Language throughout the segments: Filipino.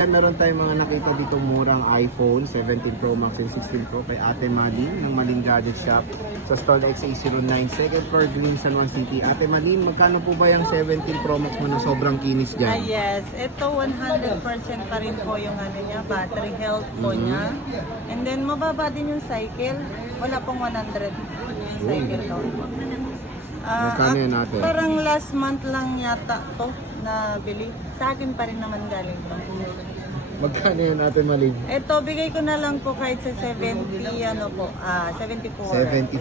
Meron tayong mga nakita dito murang iPhone 17 Pro Max and 16 Pro kay Ate Malin ng Malin Gadget Shop sa Stall XA09 2nd floor Green San Juan City. Ate Malin, magkano po ba yung 17 Pro Max mo na sobrang kinis dyan? Yes, ito 100% pa rin po yung ano niya, battery health po niya. And then mababa din yung cycle. Wala pong 100 yung cycle count po. Magkano yan natin? Parang last month lang yata to na bili. Sa akin pa rin naman galing to. Magkano yan Ate Malin? Ito, bigay ko na lang po kahit sa 74. 74,000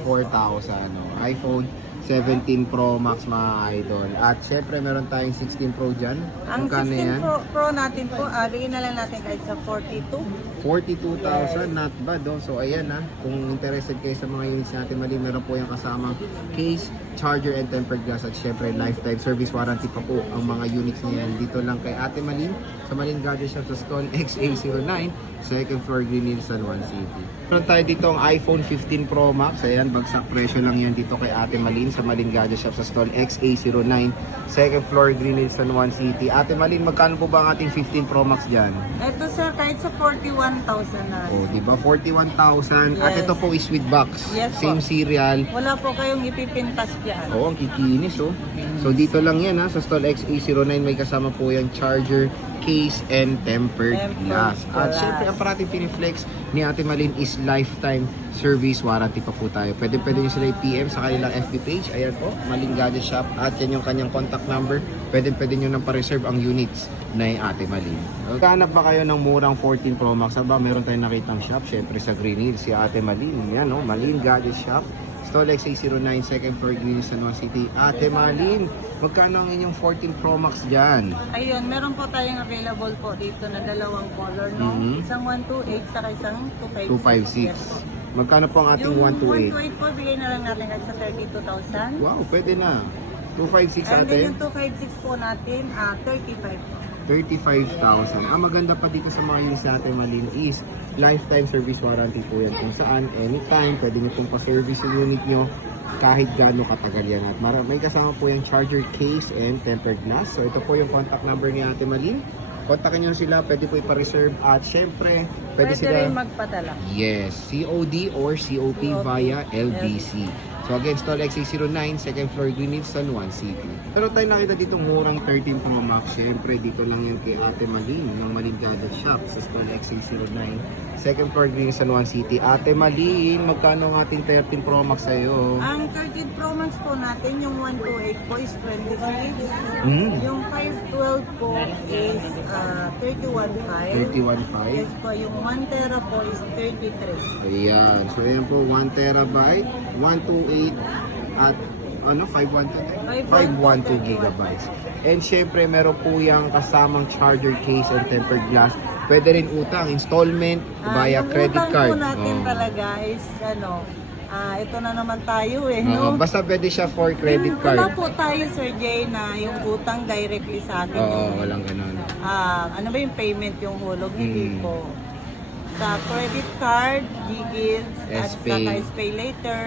no? iPhone 17 Pro Max mga idol. At syempre meron tayong 16 Pro dyan. Ang Magkano 16 yan? Pro natin po, bigay na lang natin kahit sa 42. 42,000, not bad oh. So ayan ha, kung interested kayo sa mga units natin Mali, meron po yung kasamang case, charger and tempered glass at syempre lifetime service warranty pa po ang mga units na yan. Dito lang kay Ate Malin sa Malin Gadget Shop sa Stall XA09 2nd floor Green Hills, San Juan City. Meron tayo dito ang iPhone 15 Pro Max. Ayan, bagsak presyo lang yan dito kay Ate Malin sa Malin Gadget Shop sa Stall XA09 2nd floor Green Hills, San Juan City. Ate Malin, magkano po ba ang ating 15 Pro Max dyan? Ito sir, kahit sa 41,000 na. Oh, di ba? 41,000. At Yes. ito po is with box. Yes po. Same serial. Wala po kayong ipipintas dyan. Oo, ang kikinis oh. So dito lang yan ha, sa Stall XA09 may kasama po yung charger, case, and tempered glass. At syempre ang parating piniflex ni Ate Malin is lifetime service warranty pa po tayo. Pwede nyo sila i-PM sa kanilang FB page. Ayan po, Malin Gadget Shop. At yan yung kanyang contact number. Pwede nyo nang pa-reserve ang units na Ate Malin. Maghanap ba kayo ng murang 14 Pro Max? Aba, meron tayong nakitang shop. Syempre sa Green Hills, si Ate Malin. Yan oh, Malin Gadget Shop. Stall XA09 2nd floor Green Hills, San Juan City. Ate Malin, magkano ang inyong 14 Pro Max dyan? Ayun, meron po tayong available po dito na dalawang color, no? Isang 128 saka isang 256. 256. Yes. Magkano po ang ating Yung 128? 128 po, bigay na lang natin kahit sa 32,000. Wow, pwede na. 256 And then ate. yung 256 po natin, 35 po. 35,000. Ang maganda pa dito sa mga units natin Malin is lifetime service warranty po yan. Kung saan, anytime, pwede nyo pong pa-service yung unit nyo kahit gaano katagal yan. At may kasama po yung charger case and tempered glass. So ito po yung contact number ni Ate Malin. Kontakin nyo sila, pwede po ipa-reserve at syempre, pwede sila rin magpadala. Yes, COD or COP via LBC. So again, Stall XA09, 2nd floor Green Hills, San Juan City. Pero tayo nakita dito murang 13 Pro Max. Siyempre, dito lang yan kay Ate Malin ng Malin Gadget Shop sa Stall XA09, 2nd floor Green Hills, San Juan City. Ate Malin, magkano ang ating 13 Pro Max sa'yo? Ang 13 Pro Max po natin, yung 128 po is 26. Yung 512 po is 31.5. 31.5. Yes po, yung 1 tera po is 33. Ayan. So ayan po, 1 terabyte, 128 at 512 gigabytes. And syempre, meron po yung kasamang charger case and tempered glass. Pwede rin utang, installment, via Yung credit utang card. po natin talaga is ito na naman tayo no? Basta pwede siya for credit Wala card. po tayo, Sir Jay, na yung utang directly sa atin. Oo, walang ganun. Ano ba yung payment, yung hulog? Hindi Hmm. po. Sa credit card, Ggives, at SPay. saka SPay later,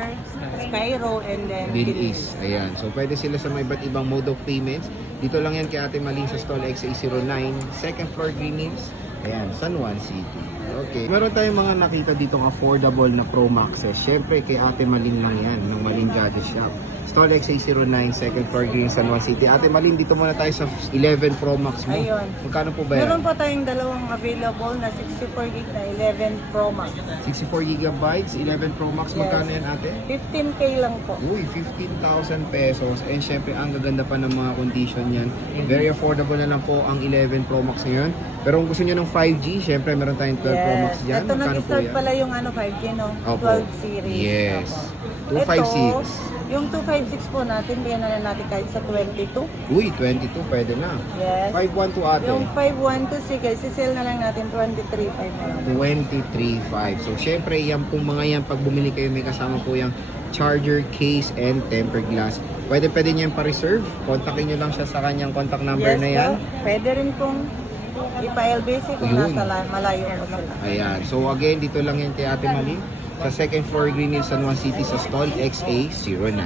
Skyro, and then Bilis. Ayan. So, pwede sila sa mga iba't ibang mode of payments. Dito lang yan kay Ate Malin sa Stall XA09, 2nd floor Green Hills. Ayan, San Juan City. Okay. Meron tayong mga nakita ditong affordable na Pro Maxes. Siyempre, kay Ate Malin lang yan, ng Malin Gadget Shop. Stall XA09, 2nd floor Green Hills, San Juan City. Ate Malin, dito muna tayo sa 11 Pro Max mo. Ayun. Magkano po ba yan? Meron pa tayong dalawang available na 64 gig na 11 Pro Max. 64 gigabytes, 11 Pro Max. Magkano yan ate? 15K lang po. Uy, 15,000 pesos. And syempre, ang gaganda pa ng mga condition yan. Very affordable na lang po ang 11 Pro Max ngayon. Pero kung gusto nyo ng 5G, syempre meron tayong 12 Pro Max dyan. Ito Magkano po nag-start yan? pala yung 5G, no? Opo. 12 series. Yes. Opo. 256. Ito, yung 256 po natin, bigyan na lang natin kahit sa 22. Uy, 22, pwede na. Yes. 512 ate. Yung 512, sige, sisale na lang natin 23.5 na lang. 23.5. So, syempre, yan pong mga yan, pag bumili kayo, may kasama po yung charger, case, and tempered glass. Pwede nyo yung pa-reserve. Kontakin nyo lang siya sa kanyang contact number Yes na yan. po. Pwede rin pong ipa-LBC kung Yun. nasa malayo po sila. Ayan. So, again, dito lang yan kay Ate Malin sa 2nd floor Green Hills, San Juan City sa Stall XA09.